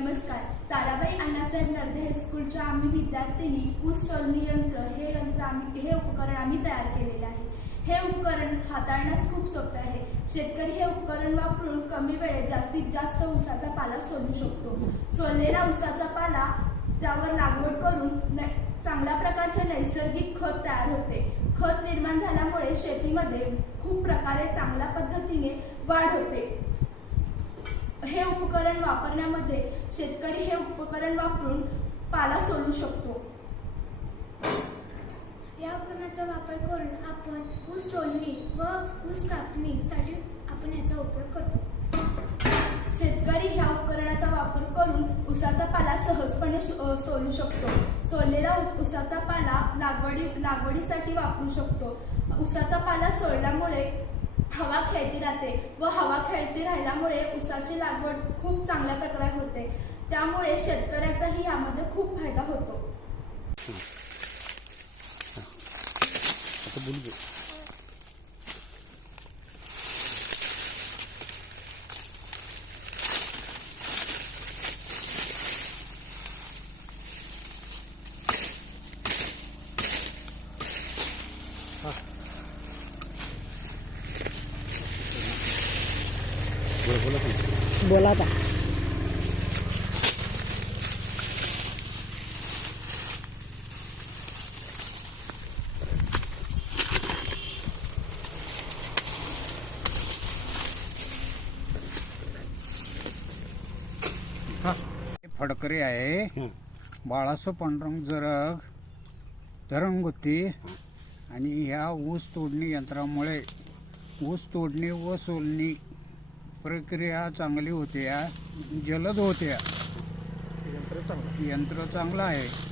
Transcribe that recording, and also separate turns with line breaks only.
नमस्कार. ताराबाई अण्णासाहेब नर्दे हायस्कूलच्या आम्ही विद्यार्थिनी ऊस सोलणी यंत्र हे यंत्र आम्ही हे उपकरण आम्ही तयार केलेले आहे. हे उपकरण हाताळण्यास खूप सोपे आहे. शेतकरी हे उपकरण वापरून कमी वेळेत जास्तीत जास्त ऊसाचा पाला सोलू शकतो. सोललेला ऊसाचा पाला त्यावर लागवड करून चांगल्या प्रकारचे नैसर्गिक खत तयार होते. खत निर्माण झाल्यामुळे शेतीमध्ये खूप प्रकारे चांगल्या पद्धतीने वाढ होते. वापरण्यामध्ये शेतकरी हे उपकरण वापरून पाला सोलू शकतो.
या उपकरणाचा वापर करून आपण ऊस सोलणी व ऊस कापणीसाठी आपण याचा उपयोग करतो.
शेतकरी ह्या उपकरणाचा वापर करून उसाचा पाला सहजपणे सोलू शकतो. सोललेला उसाचा पाला लागवडी लागवडीसाठी वापरू शकतो. उसाचा पाला सोडल्यामुळे हवा खेळती राहते व हवा खेळती राहिल्यामुळे उसाची लागवड खूप चांगल्या प्रकारे होते. त्यामुळे शेतकऱ्याचाही यामध्ये खूप फायदा होतो.
आता बोल
आता.
हे. फडकरी आहे. बाळासो पांडुरंग जरग धरणगुत्ती आणि ह्या ऊस तोडणी यंत्रामुळे ऊस तोडणी व सोलणी प्रक्रिया चांगली होते जलद होत्या. यंत्र चांगलं आहे.